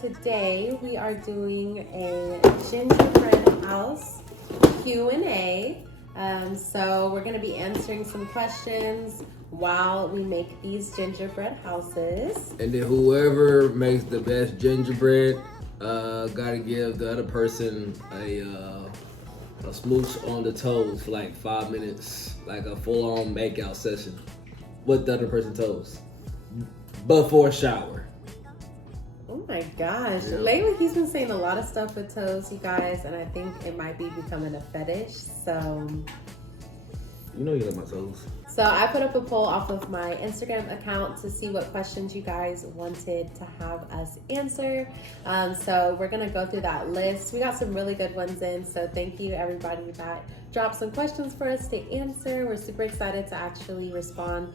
today we are doing a gingerbread house Q&A. So we're going to be answering some questions while we make these gingerbread houses. And then whoever makes the best gingerbread gotta give the other person a smooch on the toes for like 5 minutes, like a full-on makeout session with the other person's toes before a shower. Oh my gosh. Yeah. Lately he's been saying a lot of stuff with toes, you guys, and I think it might be becoming a fetish. So You know you like my toes. So I put up a poll off of my Instagram account to see what questions you guys wanted to have us answer. So we're gonna go through that list. We got some really good ones in, so thank you everybody that dropped some questions for us to answer. We're super excited to actually respond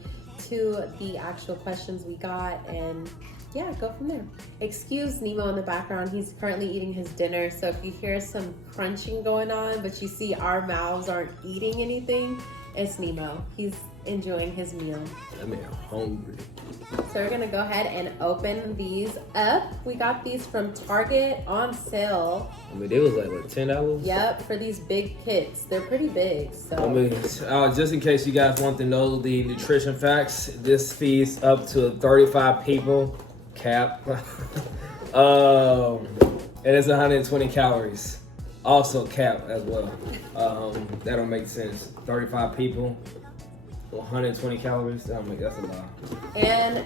to the actual questions we got, and yeah, go from there. Excuse Nemo in the background. He's currently eating his dinner, so if you hear some crunching going on, but you see our mouths aren't eating anything, it's Nemo. He's enjoying his meal. I'm hungry. So we're gonna go ahead and open these up. We got these from Target on sale. I mean, they was like, what, $10? Yep, for these big kits. They're pretty big, so. I mean, just in case you guys want to know the nutrition facts, this feeds up to 35 people. Cap. And it's 120 calories. Also cap as well. That don't make sense. 35 people, 120 calories. That's a lot. And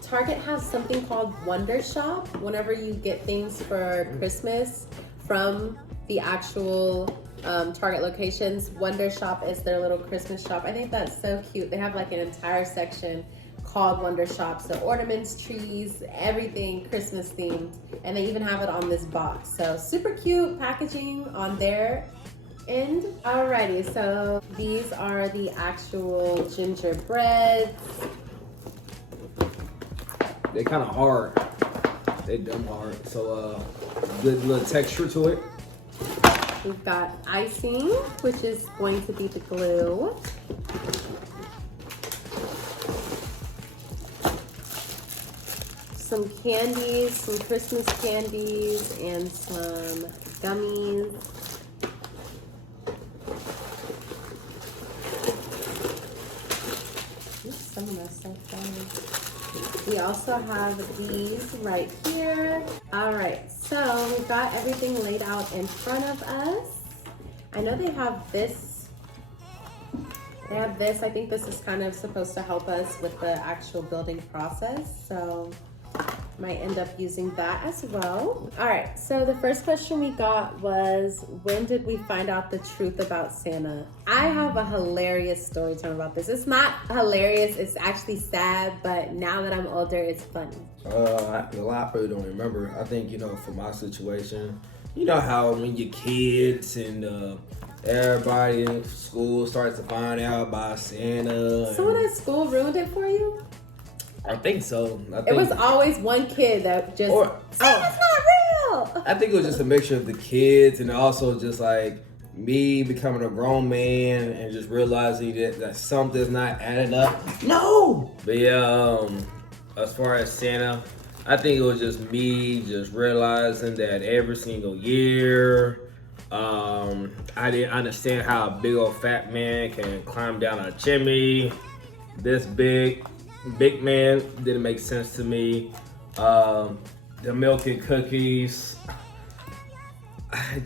Target has something called Wonder Shop. Whenever you get things for Christmas from the actual Target locations, Wonder Shop is their little Christmas shop. I think that's so cute. They have like an entire section called Wonder Shop. So ornaments, trees, everything Christmas themed. And they even have it on this box. So super cute packaging on their end. Alrighty, so these are the actual gingerbreads. They kind of hard. They dumb hard. So good little texture to it. We've got icing, which is going to be the glue. Some candies, some Christmas candies, and some gummies. Oops, some of that stuff down. We also have these right here. All right, so we've got everything laid out in front of us. I know they have this. They have this. I think this is kind of supposed to help us with the actual building process. So might end up using that as well. All right, so the first question we got was, when did we find out the truth about Santa? I have a hilarious story to tell about this. It's not hilarious, it's actually sad, but now that I'm older, it's funny. A lot of people don't remember. I think, for my situation, you know how when your kids and everybody in school starts to find out about Santa. Someone at school ruined it for you? I think so. It was always one kid that just, Santa's not real! I think it was just a mixture of the kids and also just like me becoming a grown man and just realizing that something's not adding up. No! But yeah, as far as Santa, I think it was just me just realizing that every single year, I didn't understand how a big old fat man can climb down a chimney this big man didn't make sense to me. The milk and cookies,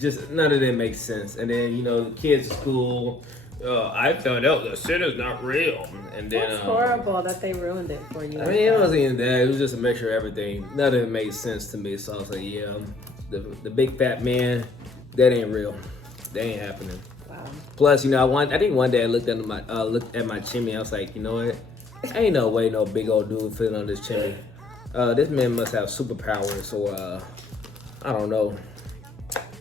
just none of them make sense. And then the kids at school, I found out that Santa's not real. And then it's horrible that they ruined it for you. I mean, it wasn't even that. It was just a mixture of everything. None of it made sense to me. So I was like, yeah, the big fat man, that ain't real. That ain't happening. Wow. Plus, I think one day I looked at my chimney. I was like, you know what? Ain't no way no big old dude fitting on this chimney. This man must have superpowers, or I don't know.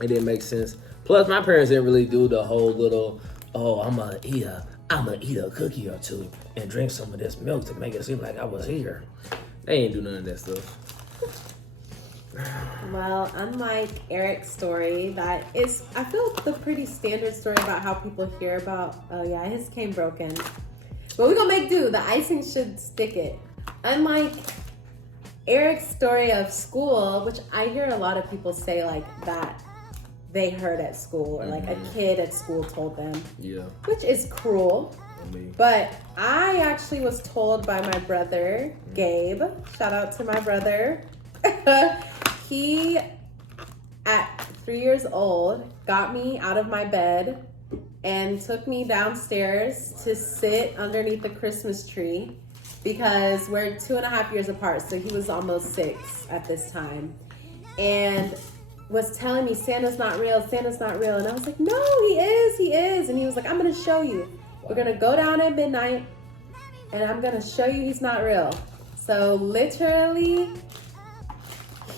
It didn't make sense. Plus, my parents didn't really do the whole little, I'm gonna eat a cookie or two and drink some of this milk to make it seem like I was here. They ain't do none of that stuff. Well, unlike Eric's story, that is, I feel, the pretty standard story about how people hear about, oh yeah, his came broken. But we're gonna make do. The icing should stick it. Unlike Eric's story of school, which I hear a lot of people say like that they heard at school, or like a kid at school told them. Yeah. Which is cruel. But I actually was told by my brother, Gabe. Shout out to my brother. He, at 3 years old, got me out of my bed and took me downstairs to sit underneath the Christmas tree, because we're 2.5 years apart, so he was almost 6 at this time, and was telling me Santa's not real, Santa's not real. And I was like, no, he is. And he was like, I'm gonna show you. We're gonna go down at midnight and I'm gonna show you he's not real. So literally,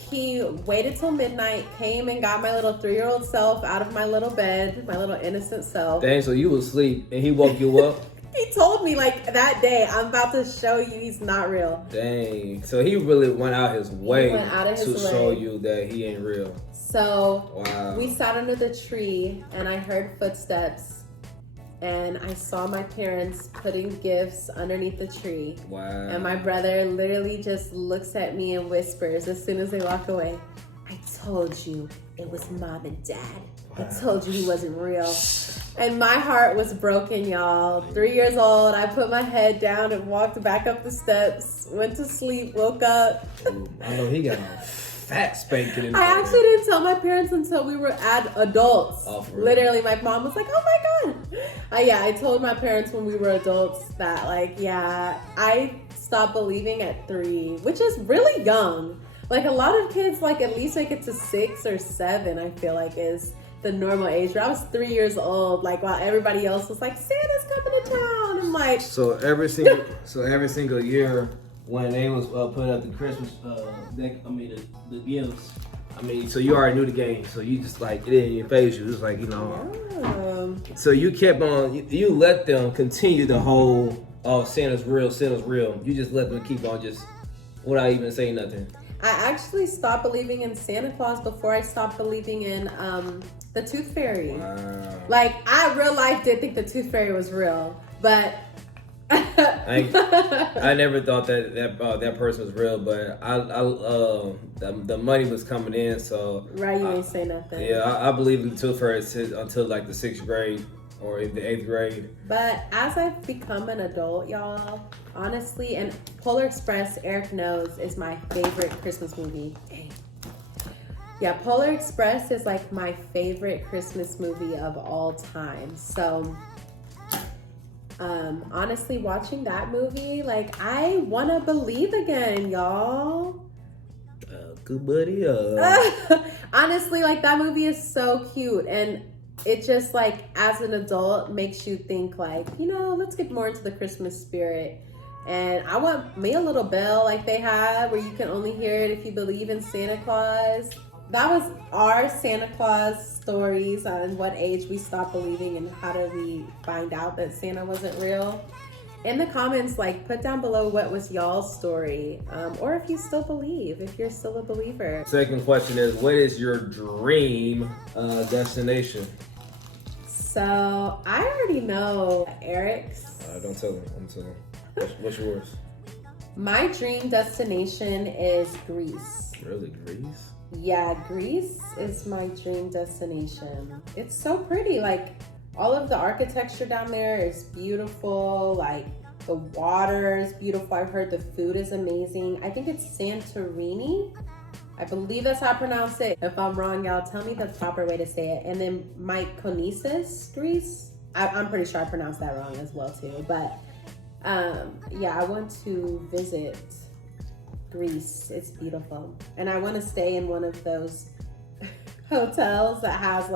he waited till midnight, came and got my little 3-year-old self out of my little bed, my little innocent self. Dang, so you was asleep and he woke you up? He told me like that day, I'm about to show you he's not real. Dang, so he really went out his way to show you that he ain't real. So we sat under the tree and I heard footsteps. And I saw my parents putting gifts underneath the tree. Wow. And my brother literally just looks at me and whispers as soon as they walk away, I told you it was mom and dad. Wow. I told you he wasn't real. And my heart was broken, y'all. 3 years old, I put my head down and walked back up the steps, went to sleep, woke up. Ooh, I know he got a fat spanking. I actually didn't tell my parents until we were adults. Oh, for real? Literally, my mom was like, oh my God. I told my parents when we were adults that I stopped believing at 3, which is really young. Like a lot of kids at least make it to 6 or 7, I feel like is the normal age. Where I was 3 years old, while everybody else was like, Santa's coming to town. I'm like, so every single year when they was putting up the Christmas the gifts, so you already knew the game, so you just it didn't even phase you. It was so you kept on, you let them continue the whole, oh, Santa's real. You just let them keep on just without even saying nothing. I actually stopped believing in Santa Claus before I stopped believing in the Tooth Fairy. Wow. I real life did think the Tooth Fairy was real, but I never thought that person was real, but the money was coming in, so right, you ain't say nothing. Yeah, I believe in the Tooth Fairy until the 6th grade or in the 8th grade. But as I've become an adult, y'all, honestly, and Polar Express, Eric knows, is my favorite Christmas movie. Dang. Yeah, Polar Express is my favorite Christmas movie of all time. So honestly, watching that movie, I want to believe again, y'all. Good buddy. Honestly, that movie is so cute, and it just as an adult makes you think let's get more into the Christmas spirit. And I want me a little bell they have where you can only hear it if you believe in Santa Claus. That was our Santa Claus stories on what age we stopped believing and how did we find out that Santa wasn't real. In the comments, put down below what was y'all's story, or if you still believe, if you're still a believer. Second question is, what is your dream destination? So I already know Eric's. Don't tell him. I'm telling him. What's yours? My dream destination is Greece. Really, Greece? Yeah, Greece is my dream destination. It's so pretty. All of the architecture down there is beautiful. The water is beautiful. I've heard the food is amazing. I think it's Santorini. I believe that's how I pronounce it. If I'm wrong, y'all tell me the proper way to say it. And then Mykonesus, Greece. I'm pretty sure I pronounced that wrong as well too. But I want to visit Greece. It's beautiful. And I want to stay in one of those hotels that has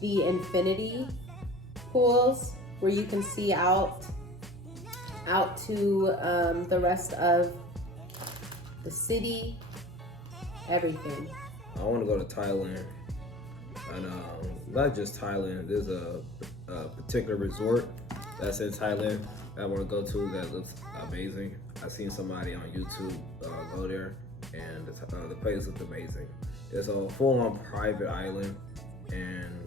the infinity pools where you can see out to the rest of the city, everything. I want to go to Thailand, and not just Thailand. There's a particular resort that's in Thailand I want to go to that looks amazing. I've seen somebody on YouTube go there, and the place looks amazing. It's a full-on private island, and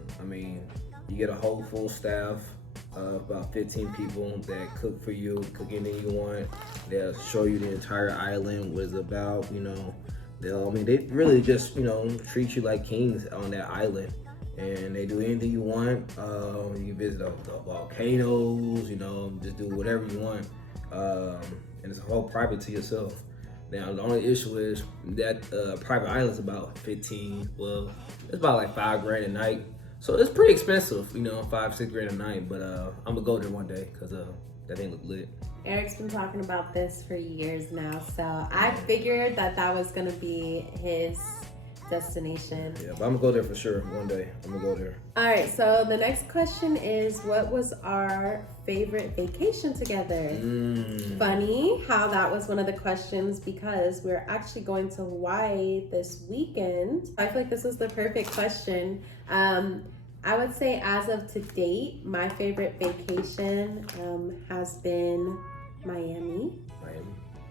you get a whole full staff about 15 people that cook for you, cook anything you want. They'll show you the entire island, what it's about, you know. They really just, you know, treat you like kings on that island. And they do anything you want. You can visit the volcanoes, you know, just do whatever you want. And it's all private to yourself. Now, the only issue is that private island's about 15, well, it's about like $5,000 a night. So it's pretty expensive, you know, $5-6 a night. But I'm gonna go there one day because that thing look lit. Eric's been talking about this for years now, so I figured that was gonna be his destination. Yeah, but I'm gonna go there for sure one day. I'm gonna go there. All right, so the next question is, what was our favorite vacation together? Funny how that was one of the questions because we're actually going to Hawaii this weekend. I feel like this is the perfect question. I would say as of to date, my favorite vacation has been Miami.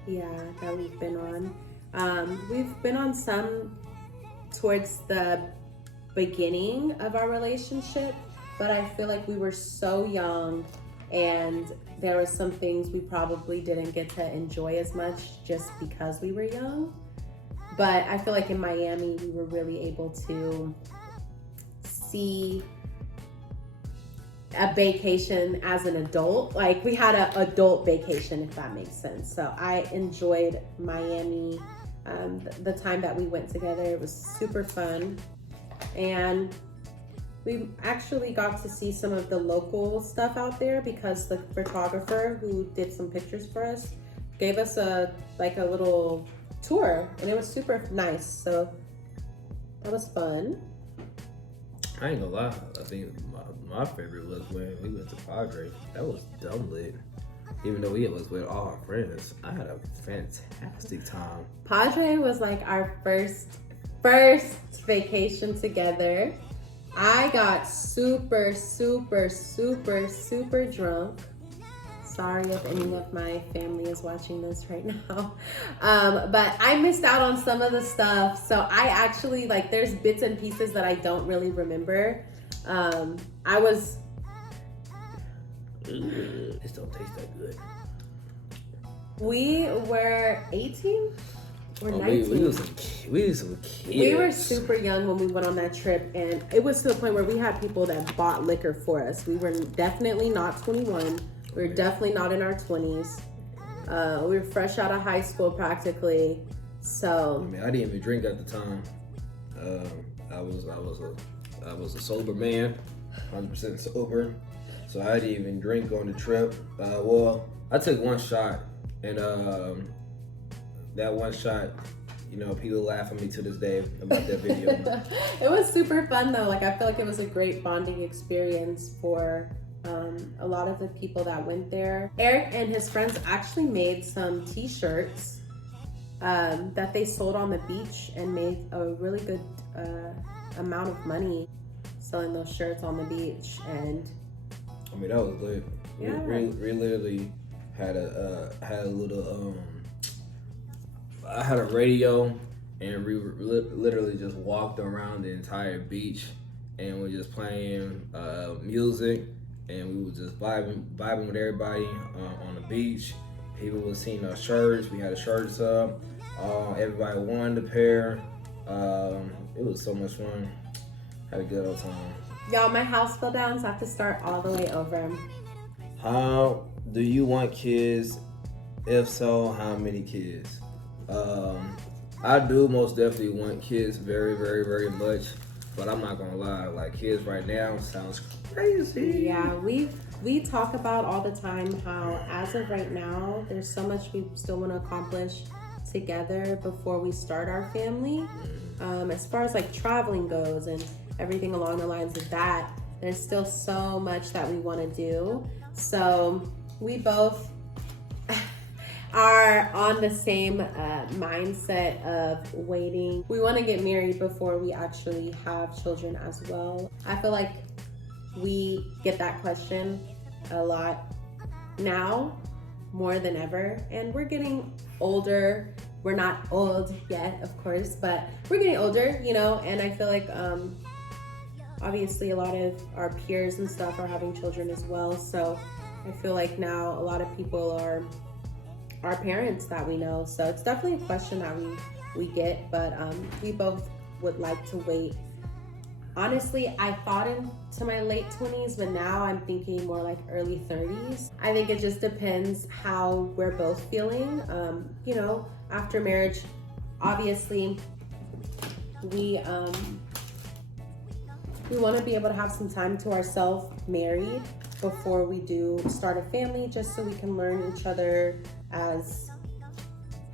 Yeah, that we've been on. We've been on some towards the beginning of our relationship, but I feel like we were so young and there were some things we probably didn't get to enjoy as much just because we were young. But I feel like in Miami, we were really able to see a vacation as an adult. Like we had an adult vacation, if that makes sense. So I enjoyed Miami. The time that we went together, it was super fun. And we actually got to see some of the local stuff out there because the photographer who did some pictures for us gave us a little tour, and it was super nice. So that was fun. I ain't gonna lie, I think my favorite was when we went to Padre. That was dumb lit. Even though we was with all our friends, I had a fantastic time. Padre was like our first vacation together. I got super drunk. Sorry if any of my family is watching this right now. But I missed out on some of the stuff. So I actually, like, there's bits and pieces that I don't really remember. This don't taste that good. We were 18 or 19. We was some kids. We were super young when we went on that trip, and it was to the point where we had people that bought liquor for us. We were definitely not 21. We were definitely not in our 20s. We were fresh out of high school practically. So I mean, I didn't even drink at the time. I was a sober man, 100% sober. So I didn't even drink on the trip. Well, I took one shot, and that one shot, you know, people laugh at me to this day about that video. It was super fun though. Like, I feel like it was a great bonding experience for a lot of the people that went there. Eric and his friends actually made some t-shirts that they sold on the beach and made a really good amount of money selling those shirts on the beach. And I mean, that was lit. Yeah. We literally had a little I had a radio, and we literally just walked around the entire beach, and we just playing music, and we was just vibing with everybody on the beach. People was seeing our shirts. We had the shirts up. Everybody wanted a pair. It was so much fun. Had a good old time. y'all, my house fell down, so I have to start all the way over. How do you want kids? If so, how many kids? I do most definitely want kids very, very, very much, but I'm not gonna lie, like, kids right now sounds crazy. Yeah, we talk about all the time how as of right now, there's so much we still want to accomplish together before we start our family. As far as like traveling goes and everything along the lines of that, there's still so much that we want to do. So we both are on the same mindset of waiting. We want to get married before we actually have children as well. I feel like we get that question a lot now, more than ever, and we're getting older. We're not old yet, of course, but we're getting older, you know, and I feel like obviously a lot of our peers and stuff are having children as well. So I feel like now a lot of people are our parents that we know. So it's definitely a question that we get, but we both would like to wait. Honestly, I thought into my late 20s, but now I'm thinking more like early 30s. I think it just depends how we're both feeling. You know, after marriage, obviously, we want to be able to have some time to ourselves married before we do start a family, just so we can learn each other as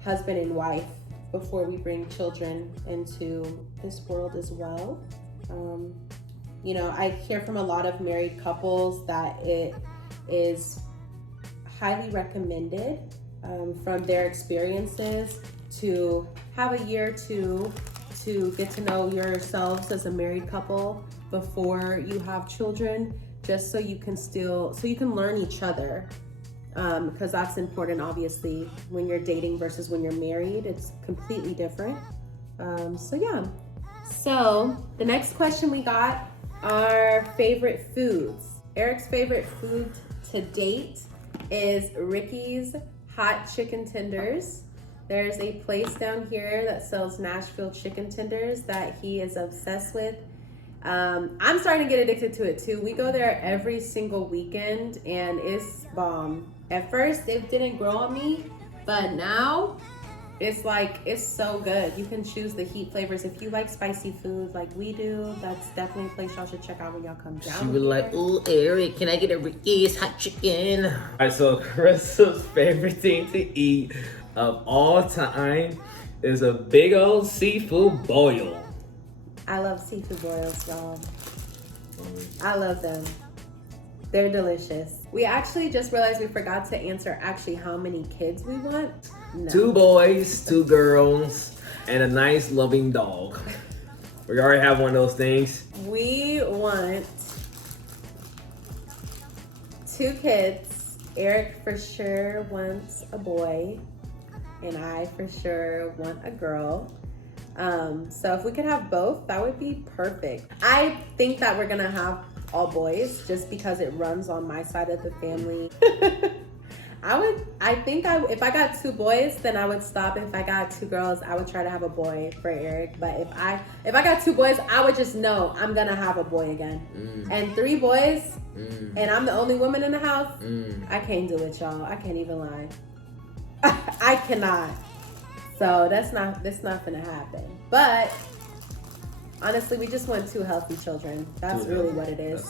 husband and wife before we bring children into this world as well. You know, I hear from a lot of married couples that it is highly recommended from their experiences to have a year or two to get to know yourselves as a married couple before you have children, just so you can learn each other, because that's important. Obviously, when you're dating versus when you're married, it's completely different. So yeah. So the next question we got are favorite foods. Eric's favorite food to date is Ricky's hot chicken tenders. There's a place down here that sells Nashville chicken tenders that he is obsessed with. I'm starting to get addicted to it too. We go there every single weekend and it's bomb. At first it didn't grow on me, but now it's like, it's so good. You can choose the heat flavors. If you like spicy food like we do, that's definitely a place y'all should check out when y'all come down. She was like, "Ooh, Eric, can I get a Ricky's hot chicken?" All right, so Carissa's favorite thing to eat of all time is a big old seafood boil. I love seafood boils, y'all. I love them. They're delicious. We actually just realized we forgot to answer actually how many kids we want. No. 2 boys, 2 girls, and a nice loving dog. We already have one of those things. We want 2 kids. Eric for sure wants a boy, and I for sure want a girl. So if we could have both, that would be perfect. I think that we're gonna have all boys just because it runs on my side of the family. If I got 2 boys, then I would stop. If I got 2 girls, I would try to have a boy for Eric. But if I got 2 boys, I would just know I'm gonna have a boy again. And 3 boys, and I'm the only woman in the house, I can't do it, y'all. I can't even lie. I cannot. So that's not gonna happen. But honestly, we just want 2 healthy children. That's really what it is.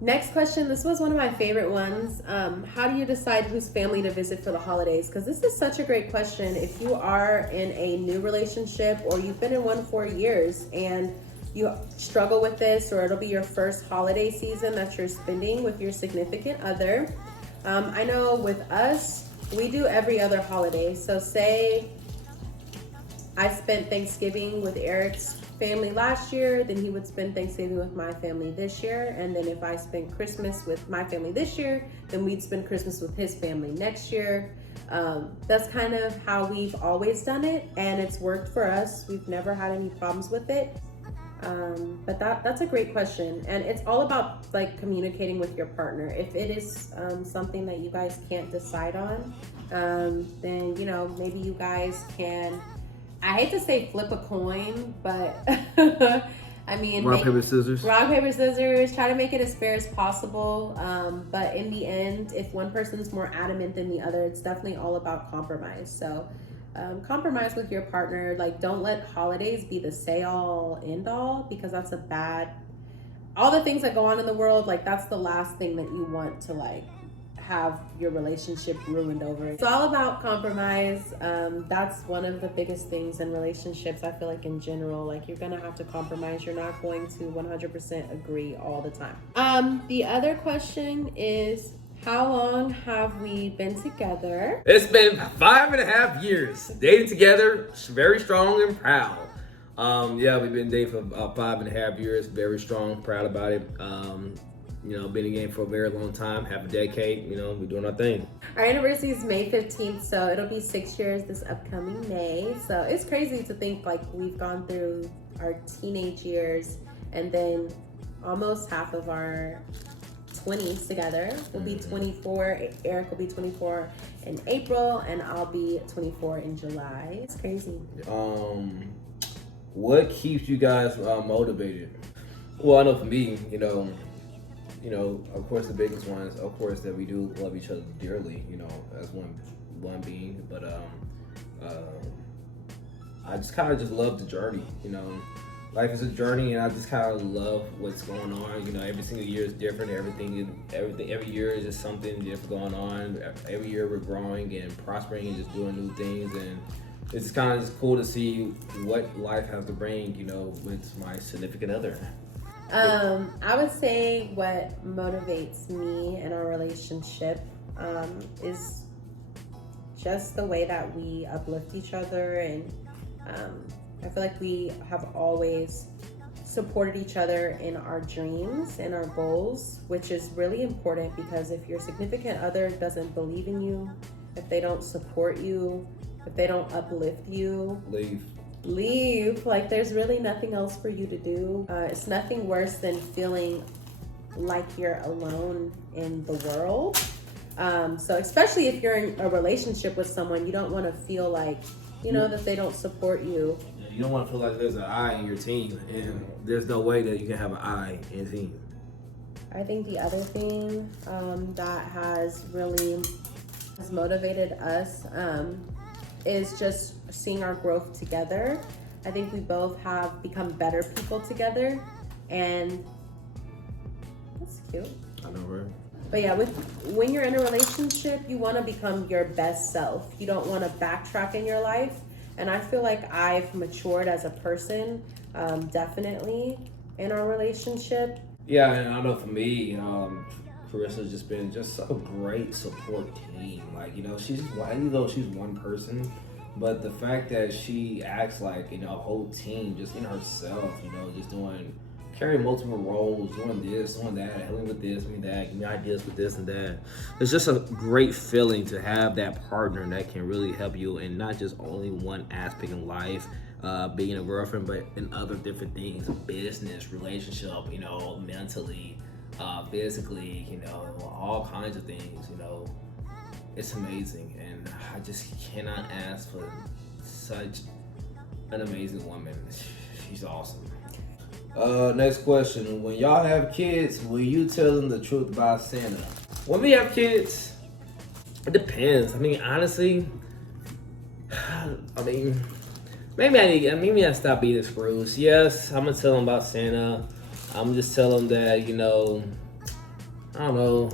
Next question, this was one of my favorite ones. How do you decide whose family to visit for the holidays? Because this is such a great question. If you are in a new relationship or you've been in one for years and you struggle with this, or it'll be your first holiday season that you're spending with your significant other. I know with us, we do every other holiday. So say I spent Thanksgiving with Eric's family last year, then he would spend Thanksgiving with my family this year. And then if I spent Christmas with my family this year, then we'd spend Christmas with his family next year. That's kind of how we've always done it, and it's worked for us. We've never had any problems with it. But that's a great question, and it's all about like communicating with your partner. If it is something that you guys can't decide on, then maybe you guys can, I hate to say flip a coin, but I mean, rock, paper, scissors. Rock, paper, scissors. Try to make it as fair as possible. But in the end, if one person's more adamant than the other, it's definitely all about compromise. So compromise with your partner. Like, don't let holidays be the say all end all, because that's all the things that go on in the world, like that's the last thing that you want to like have your relationship ruined over. It's all about compromise. That's one of the biggest things in relationships. I feel like in general, like you're gonna have to compromise. You're not going to 100% agree all the time. The other question is, how long have we been together? It's been 5.5 years. Dating together, very strong and proud. Yeah, we've been dating for about 5.5 years. Very strong, proud about it. Been in the game for a very long time. Have a decade. We're doing our thing. Our anniversary is May 15th, so it'll be 6 years this upcoming May. So it's crazy to think like we've gone through our teenage years and then almost half of our 20s together. We'll be 24. Eric will be 24 in April, and I'll be 24 in July. It's crazy. What keeps you guys motivated? Well, I know for me, you know, of course the biggest one is, of course, that we do love each other dearly, you know, as one being. But I just kind of just love the journey, you know. Life is a journey, and I just kind of love what's going on. You know, every single year is different. Every year is just something different going on. Every year we're growing and prospering and just doing new things, and it's kind of just cool to see what life has to bring, you know, with my significant other. I would say what motivates me in our relationship is just the way that we uplift each other, and I feel like we have always supported each other in our dreams and our goals, which is really important, because if your significant other doesn't believe in you, if they don't support you, if they don't uplift you, leave. Like, there's really nothing else for you to do. It's nothing worse than feeling like you're alone in the world. So especially if you're in a relationship with someone, you don't want to feel like, you know, that they don't support you. You don't want to feel like there's an I in your team, and there's no way that you can have an I in a team. I think the other thing that has motivated us is just seeing our growth together. I think we both have become better people together, and that's cute. I know, right? But yeah, when you're in a relationship, you want to become your best self. You don't want to backtrack in your life. And I feel like I've matured as a person, definitely, in our relationship. Yeah, and I know for me, Carissa's just been just a great support team. Like, you know, even though she's one person, but the fact that she acts like, you know, a whole team just in herself, you know, just carrying multiple roles, doing this, doing that, helping with this, doing that, giving me ideas with this and that. It's just a great feeling to have that partner that can really help you in not just only one aspect in life, being a girlfriend, but in other different things, business, relationship, you know, mentally, physically, you know, all kinds of things, you know. It's amazing, and I just cannot ask for such an amazing woman. She's awesome. Next question. When y'all have kids, will you tell them the truth about Santa? When we have kids, it depends. I mean, honestly, maybe I stop being a Scrooge. Yes, I'm gonna tell them about Santa. I'm just tell them that, you know, I don't know.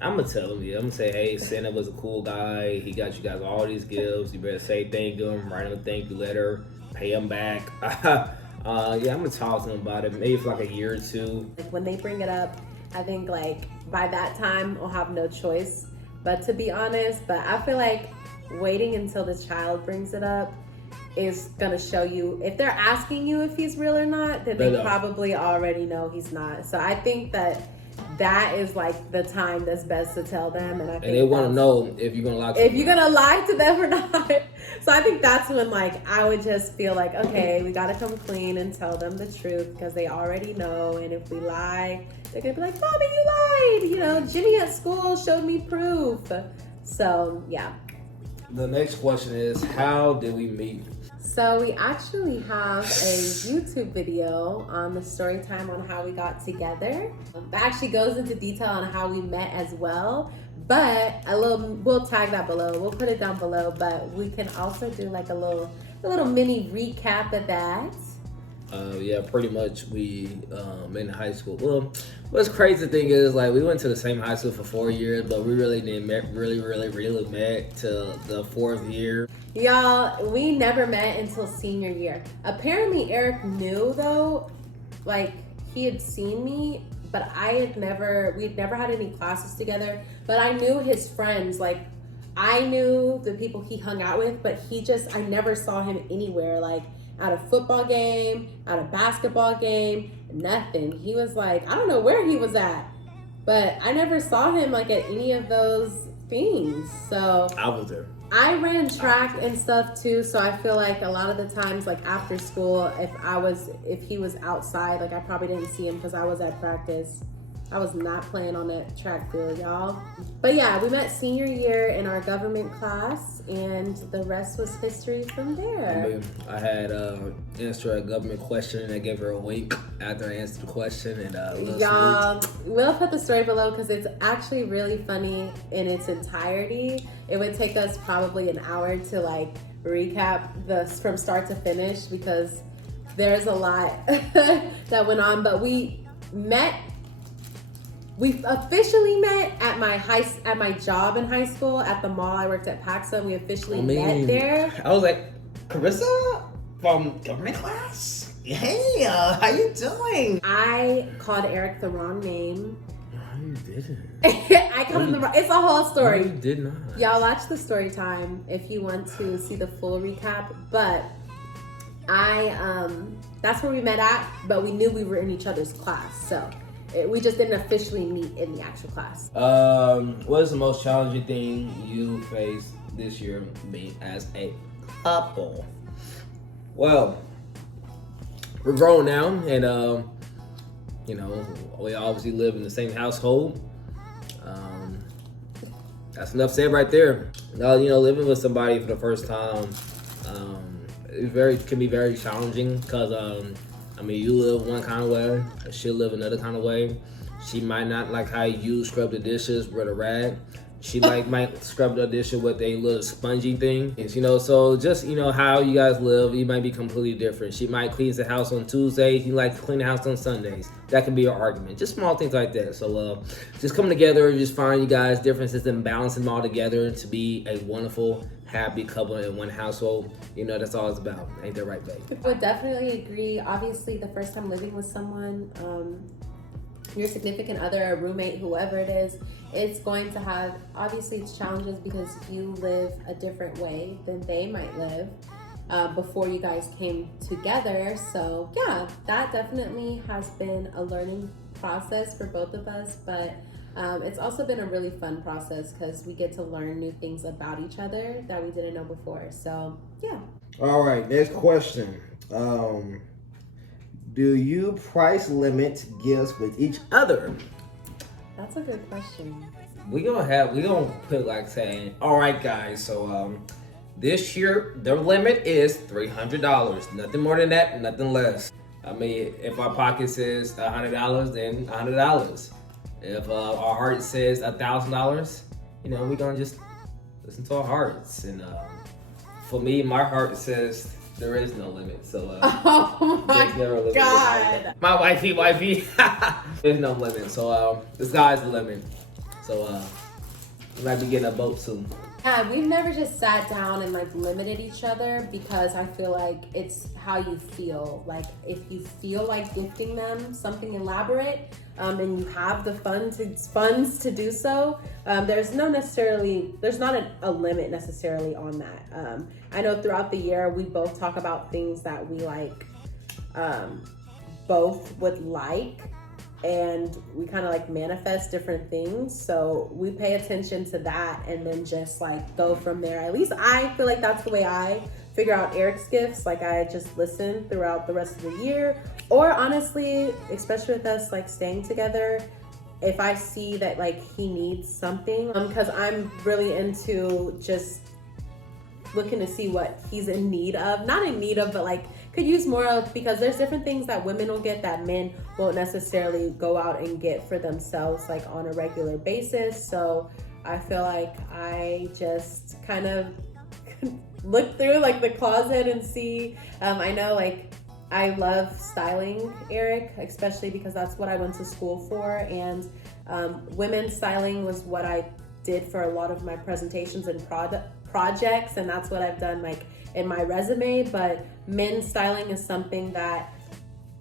I'm gonna tell them, I'm gonna say, hey, Santa was a cool guy. He got you guys all these gifts. You better say thank him, write him a thank you letter, pay him back. Yeah, I'm gonna talk to them about it, maybe for like a year or two. When they bring it up, I think like by that time I'll have no choice but to be honest. But I feel like waiting until the child brings it up is gonna show you, if they're asking you if he's real or not, then they probably already know he's not. So I think that is like the time that's best to tell them, and they want to know if you're gonna lie to them. If you're gonna lie to them or not. So I think that's when like I would just feel like, okay, we gotta come clean and tell them the truth, because they already know. And if we lie, they're gonna be like, Mommy, you lied. You know, Jimmy at school showed me proof. So yeah. The next question is, how did we meet? So we actually have a YouTube video on the story time on how we got together. That actually goes into detail on how we met as well. But we'll tag that below. We'll put it down below. But we can also do like a little mini recap of that. Yeah, pretty much we in high school. Well, what's crazy thing is, like, we went to the same high school for 4 years, but we really didn't really met till the 4th year. Y'all, we never met until senior year. Apparently Eric knew though, like he had seen me, but we'd never had any classes together. But I knew his friends, like I knew the people he hung out with, but I never saw him anywhere, like at a football game, at a basketball game, nothing. He was like, I don't know where he was at, but I never saw him like at any of those things. So I was there. I ran track and stuff too, so I feel like a lot of the times, like after school, if he was outside, like I probably didn't see him because I was at practice. I was not playing on that track field, y'all. But yeah, we met senior year in our government class, and the rest was history from there. I had answered a government question, and I gave her a wink after I answered the question, and y'all, we'll put the story below because it's actually really funny in its entirety. It would take us probably an hour to like recap this from start to finish because there's a lot that went on. But we officially met at my job in high school at the mall. I worked at Paxa. We officially met there. I was like, Carissa from government class? Hey, how you doing? I called Eric the wrong name. No, you didn't. I called him the wrong. It's a whole story. No, you did not. Y'all watch the story time if you want to see the full recap. But that's where we met at. But we knew we were in each other's class, so. We just didn't officially meet in the actual class. What is the most challenging thing you faced this year being as a couple? Well, we're grown now, and you know, we obviously live in the same household. That's enough said right there. You know, living with somebody for the first time, can be very challenging because I mean, you live one kind of way, she'll live another kind of way. She might not like how you scrub the dishes with a rag. She might scrub the dishes with a little spongy thing. And, you know, so just, you know, how you guys live, you might be completely different. She might clean the house on Tuesdays. You like to clean the house on Sundays. That can be your argument. Just small things like that. So just coming together, just find you guys differences and balancing them all together to be a wonderful, happy couple in one household. You know, that's all it's about. Ain't that right, babe? I would definitely agree. Obviously, the first time living with someone, your significant other, a roommate, whoever it is, it's going to have, obviously it's challenges because you live a different way than they might live before you guys came together. So yeah, that definitely has been a learning process for both of us, but it's also been a really fun process because we get to learn new things about each other that we didn't know before. So yeah. All right, next question. Do you price limit gifts with each other? That's a good question. We gonna put like saying, all right guys, so this year the limit is $300. Nothing more than that, nothing less. I mean, if our pocket says $100, then $100. If our heart says $1,000, you know, we're gonna just listen to our hearts. And for me, my heart says there is no limit. So oh my God. My wifey. There's no limit. So the sky's the limit. So we might be getting a boat soon. Yeah, we've never just sat down and like limited each other because I feel like it's how you feel. Like if you feel like gifting them something elaborate and you have the funds to do so, there's not a limit necessarily on that. I know throughout the year we both talk about things that we like, both would like, and we kind of like manifest different things. So we pay attention to that and then just like go from there. At least I feel like that's the way I figure out Eric's gifts. Like I just listen throughout the rest of the year, or honestly, especially with us like staying together, if I see that like he needs something, because I'm really into just looking to see what he's in need of, not in need of, but like could use more of, because there's different things that women will get that men won't necessarily go out and get for themselves like on a regular basis. So I feel like I just kind of look through like the closet and see. I know like I love styling Eric, especially because that's what I went to school for, and women's styling was what I did for a lot of my presentations and projects, and that's what I've done like in my resume. But men's styling is something that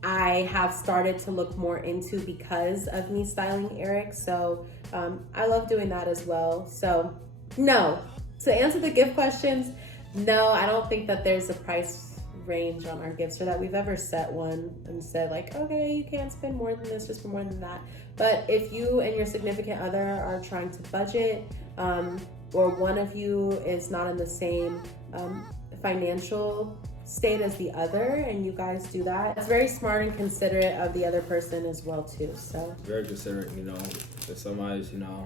I have started to look more into because of me styling Eric. So I love doing that as well. So no, to answer the gift questions, no, I don't think that there's a price range on our gifts or that we've ever set one and said like, okay, you can't spend more than this, just for more than that. But if you and your significant other are trying to budget, or one of you is not in the same financial state as the other, and you guys do that. It's very smart and considerate of the other person as well too. So very considerate, you know, if somebody's, you know,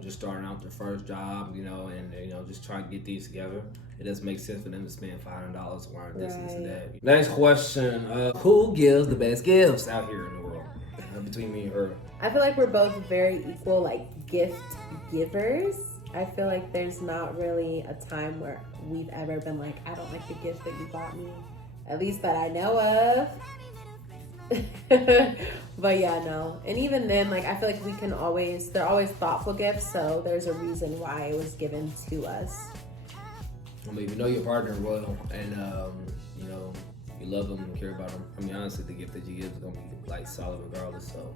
just starting out their first job, you know, and you know, just trying to get these together. It doesn't make sense for them to spend $500 on this and that. Next question: who gives the best gifts out here in the world between me and her? I feel like we're both very equal, like gift givers. I feel like there's not really a time where we've ever been like, I don't like the gift that you bought me, at least that I know of. But yeah, no. And even then, like, I feel like they're always thoughtful gifts, so there's a reason why it was given to us. I mean, if you know your partner well and, you know, you love them and care about them, I mean, honestly, the gift that you give is going to be, like, solid regardless, so...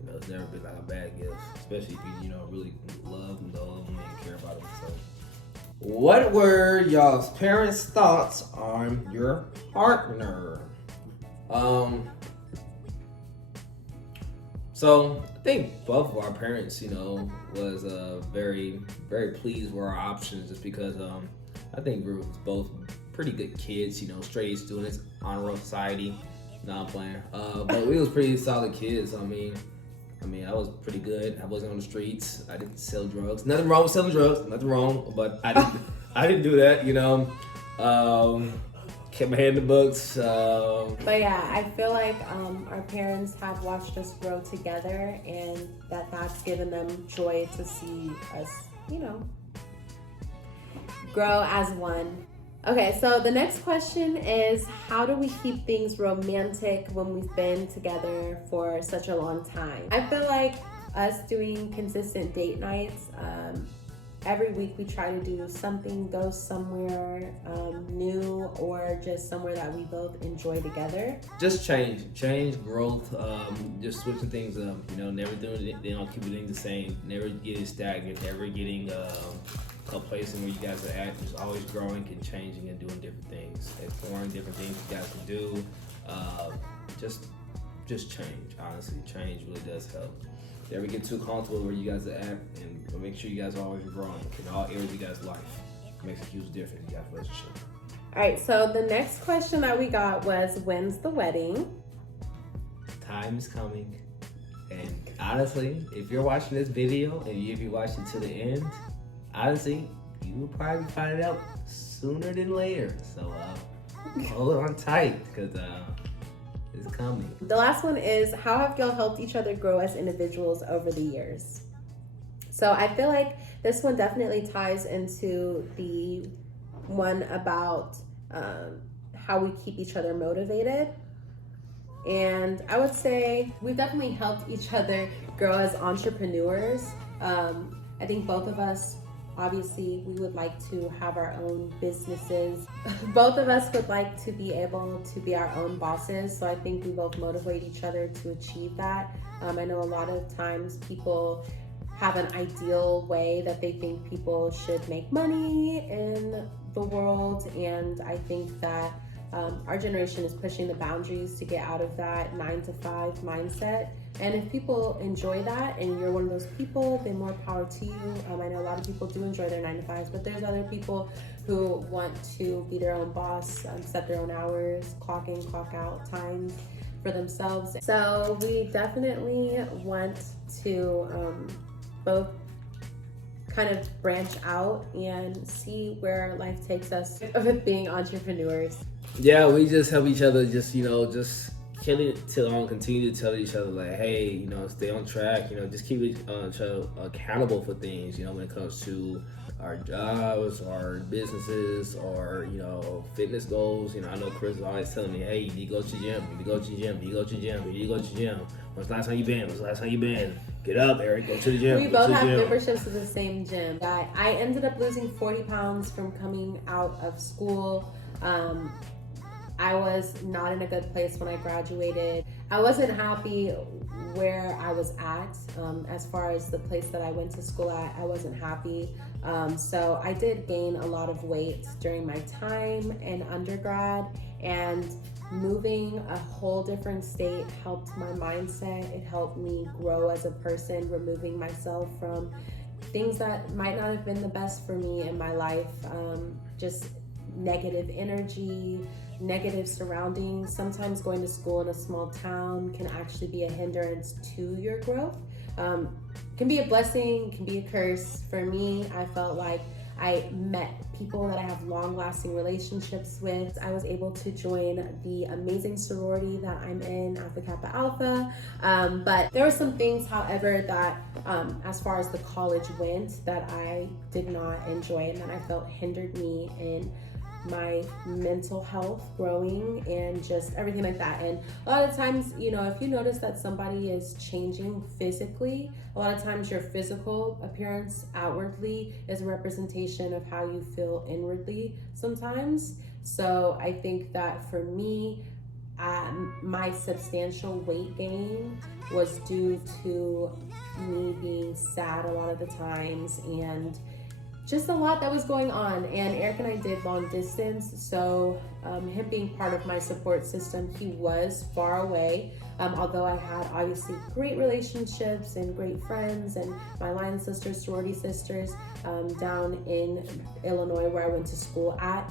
You know, it's never been like a bad gift, especially if you know, really love and love them and care about them. So, what were y'all's parents' thoughts on your partner? So I think both of our parents, you know, was very, very pleased with our options, just because I think we were both pretty good kids, you know, straight A students, honor roll society. No, I'm playing. But we was pretty solid kids. I mean, I was pretty good. I wasn't on the streets. I didn't sell drugs. Nothing wrong with selling drugs. Nothing wrong. But I didn't do that, you know. Kept my head in the books. But yeah, I feel like our parents have watched us grow together, and that's given them joy to see us, you know, grow as one. Okay, so the next question is, how do we keep things romantic when we've been together for such a long time? I feel like us doing consistent date nights, every week we try to do something, go somewhere new, or just somewhere that we both enjoy together. Just change, growth, just switching things up, you know, never doing it, they don't keep everything the same, never getting stagnant, never getting a place where you guys are at, just always growing and changing and doing different things, exploring different things you guys can do. Just change. Honestly, change really does help. Never get too comfortable where you guys are at, and make sure you guys are always growing in all areas of you guys' life. It makes a huge difference in your guys' relationship. All right, so the next question that we got was, when's the wedding? Time is coming, and honestly, if you're watching this video and if you watch it to the end, honestly, you will probably find it out sooner than later. So hold on tight, because it's coming. The last one is, how have y'all helped each other grow as individuals over the years? So I feel like this one definitely ties into the one about how we keep each other motivated. And I would say we've definitely helped each other grow as entrepreneurs. I think both of us, obviously, we would like to have our own businesses. Both of us would like to be able to be our own bosses. So I think we both motivate each other to achieve that. I know a lot of times people have an ideal way that they think people should make money in the world. And I think that our generation is pushing the boundaries to get out of that 9-to-5 mindset. And if people enjoy that and you're one of those people, then more power to you. I know a lot of people do enjoy their 9-to-5s, but there's other people who want to be their own boss, set their own hours, clock in, clock out times for themselves. So we definitely want to both kind of branch out and see where life takes us with being entrepreneurs. Yeah, we just help each other, just, you know, just continue to tell each other, like, hey, you know, stay on track, you know, just keep each other accountable for things, you know, when it comes to our jobs, our businesses, or, you know, fitness goals. You know, I know Chris is always telling me, hey, you need to go to the gym, you need to go to the gym, you need to go to the gym, you need to go to the gym. When's the last time you been? When's the last time you been? Get up, Eric, go to the gym. We both have memberships to the same gym. I ended up losing 40 pounds from coming out of school. I was not in a good place when I graduated. I wasn't happy where I was at. As far as the place that I went to school at, I wasn't happy. So I did gain a lot of weight during my time in undergrad, and moving a whole different state helped my mindset. It helped me grow as a person, removing myself from things that might not have been the best for me in my life, just negative energy, negative surroundings. Sometimes going to school in a small town can actually be a hindrance to your growth. Can be a blessing, can be a curse. For me, I felt like I met people that I have long-lasting relationships with. I was able to join the amazing sorority that I'm in, Alpha Kappa Alpha. But there were some things, however, that as far as the college went, that I did not enjoy and that I felt hindered me in my mental health growing and just everything like that. And a lot of times, you know, if you notice that somebody is changing physically, a lot of times your physical appearance outwardly is a representation of how you feel inwardly sometimes. So I think that for me, my substantial weight gain was due to me being sad a lot of the times and just a lot that was going on. And Eric and I did long distance, so him being part of my support system, he was far away. Although I had obviously great relationships and great friends and my line sisters, sorority sisters down in Illinois where I went to school at.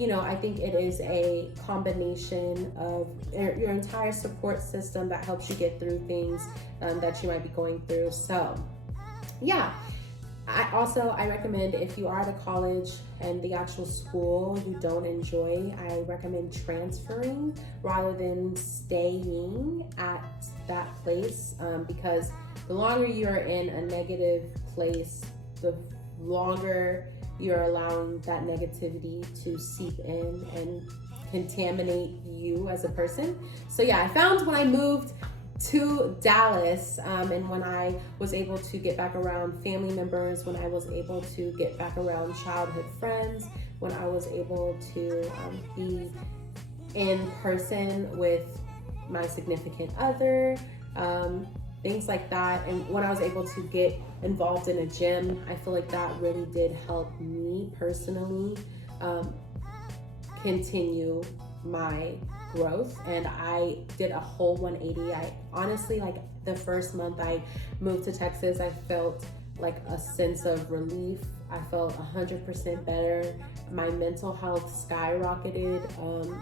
You know, I think it is a combination of your entire support system that helps you get through things that you might be going through. So yeah. I recommend, if you are at a college and the actual school you don't enjoy, I recommend transferring rather than staying at that place, because the longer you're in a negative place, the longer you're allowing that negativity to seep in and contaminate you as a person. So yeah, I found when I moved to Dallas, and when I was able to get back around family members, when I was able to get back around childhood friends, when I was able to be in person with my significant other, things like that, and when I was able to get involved in a gym, I feel like that really did help me personally continue my growth. And I did a whole 180. I honestly, like, the first month I moved to Texas, I felt like a sense of relief. I felt 100% better. My mental health skyrocketed,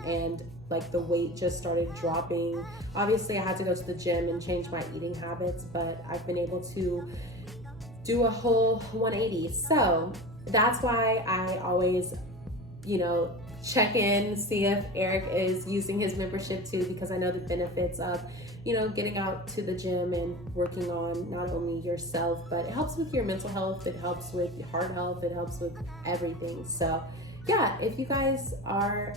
and like the weight just started dropping. Obviously I had to go to the gym and change my eating habits, but I've been able to do a whole 180. So that's why I always, you know, check in, see if Eric is using his membership too, because I know the benefits of, you know, getting out to the gym and working on not only yourself, but it helps with your mental health, it helps with your heart health, it helps with everything. So yeah, if you guys are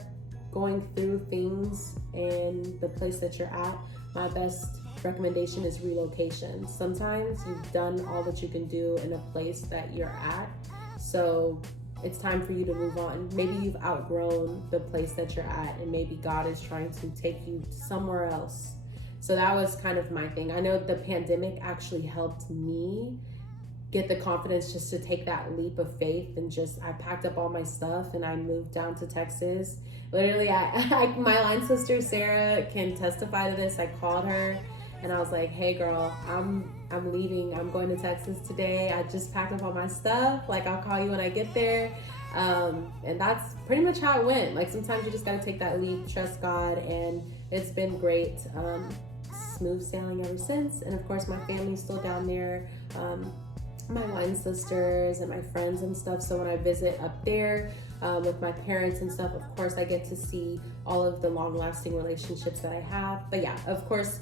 going through things in the place that you're at, my best recommendation is relocation. Sometimes you've done all that you can do in a place that you're at, so it's time for you to move on. Maybe you've outgrown the place that you're at, and maybe God is trying to take you somewhere else. So that was kind of my thing. I know the pandemic actually helped me get the confidence just to take that leap of faith, and just, I packed up all my stuff and I moved down to Texas. Literally, my line sister Sarah can testify to this. I called her and I was like, hey girl, I'm leaving. I'm going to Texas today. I just packed up all my stuff. Like, I'll call you when I get there. And that's pretty much how it went. Like, sometimes you just gotta take that leap, trust God, and it's been great. Smooth sailing ever since. And of course, my family's still down there. My line sisters and my friends and stuff. So when I visit up there with my parents and stuff, of course, I get to see all of the long-lasting relationships that I have. But yeah, of course,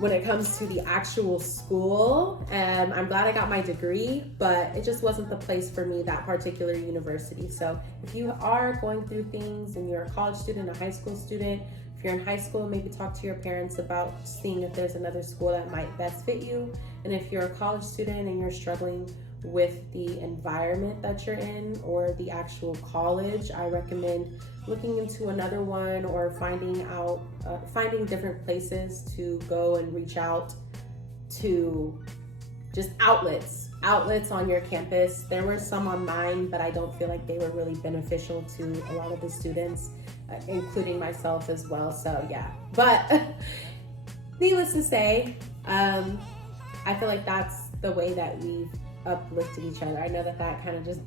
when it comes to the actual school, I'm glad I got my degree, but it just wasn't the place for me, that particular university. So if you are going through things and you're a college student, a high school student, if you're in high school, maybe talk to your parents about seeing if there's another school that might best fit you. And if you're a college student and you're struggling with the environment that you're in or the actual college, I recommend looking into another one, or finding different places to go and reach out to, just outlets on your campus. There were some on mine, but I don't feel like they were really beneficial to a lot of the students, including myself as well. So yeah, but needless to say, I feel like that's the way that we've uplifted each other. I know that kind of just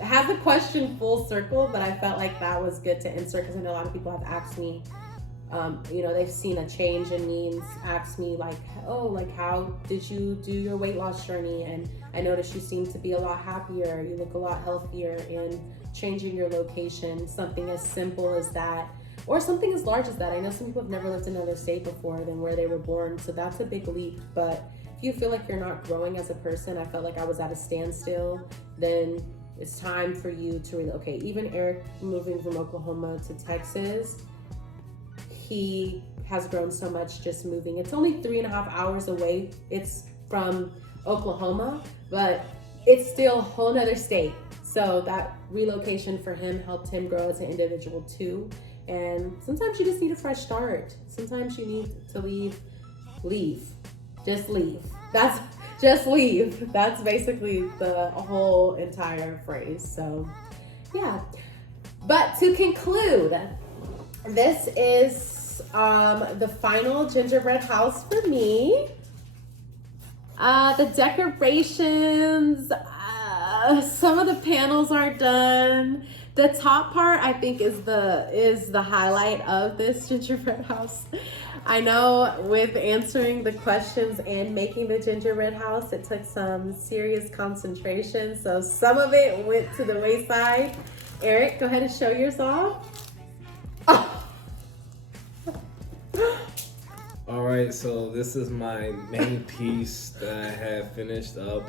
has the question full circle, but I felt like that was good to insert because I know a lot of people have asked me, you know, they've seen a change in me, asked me like, oh, like how did you do your weight loss journey? And I noticed you seem to be a lot happier, you look a lot healthier, and changing your location, something as simple as that, or something as large as that. I know some people have never lived in another state before than where they were born, so that's a big leap. But if you feel like you're not growing as a person, I felt like I was at a standstill, then it's time for you to relocate. Even Eric moving from Oklahoma to Texas, he has grown so much just moving. It's only 3.5 hours away. It's from Oklahoma, but it's still a whole nother state. So that relocation for him helped him grow as an individual too. And sometimes you just need a fresh start. Sometimes you need to leave. Just leave. Just leave. That's basically the whole entire phrase. So yeah. But to conclude, this is the final gingerbread house for me. The decorations, some of the panels are done. The top part, I think, is the highlight of this gingerbread house. I know with answering the questions and making the gingerbread house, it took some serious concentration. So some of it went to the wayside. Eric, go ahead and show yours off. Oh. All right, so this is my main piece that I have finished up.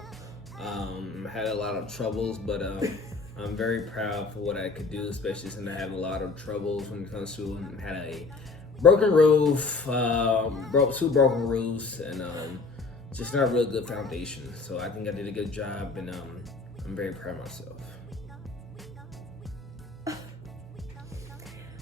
Had a lot of troubles, but I'm very proud for what I could do, especially since I had a lot of troubles when it comes to had a broken roof, two broken roofs, and just not a real good foundation. So I think I did a good job, and I'm very proud of myself.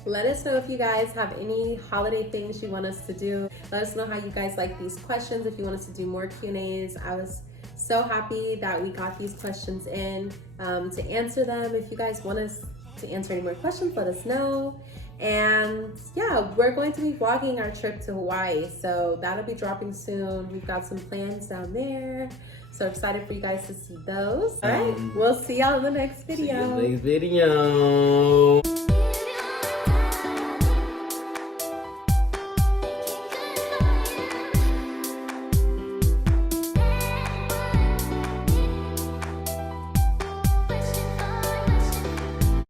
Let us know if you guys have any holiday things you want us to do. Let us know how you guys like these questions. If you want us to do more Q&As, I was so happy that we got these questions in to answer them. If you guys want us to answer any more questions, let us know. And yeah, we're going to be vlogging our trip to Hawaii, so that'll be dropping soon. We've got some plans down there, so excited for you guys to see those. All right, we'll see y'all in the next video. See you in the next video.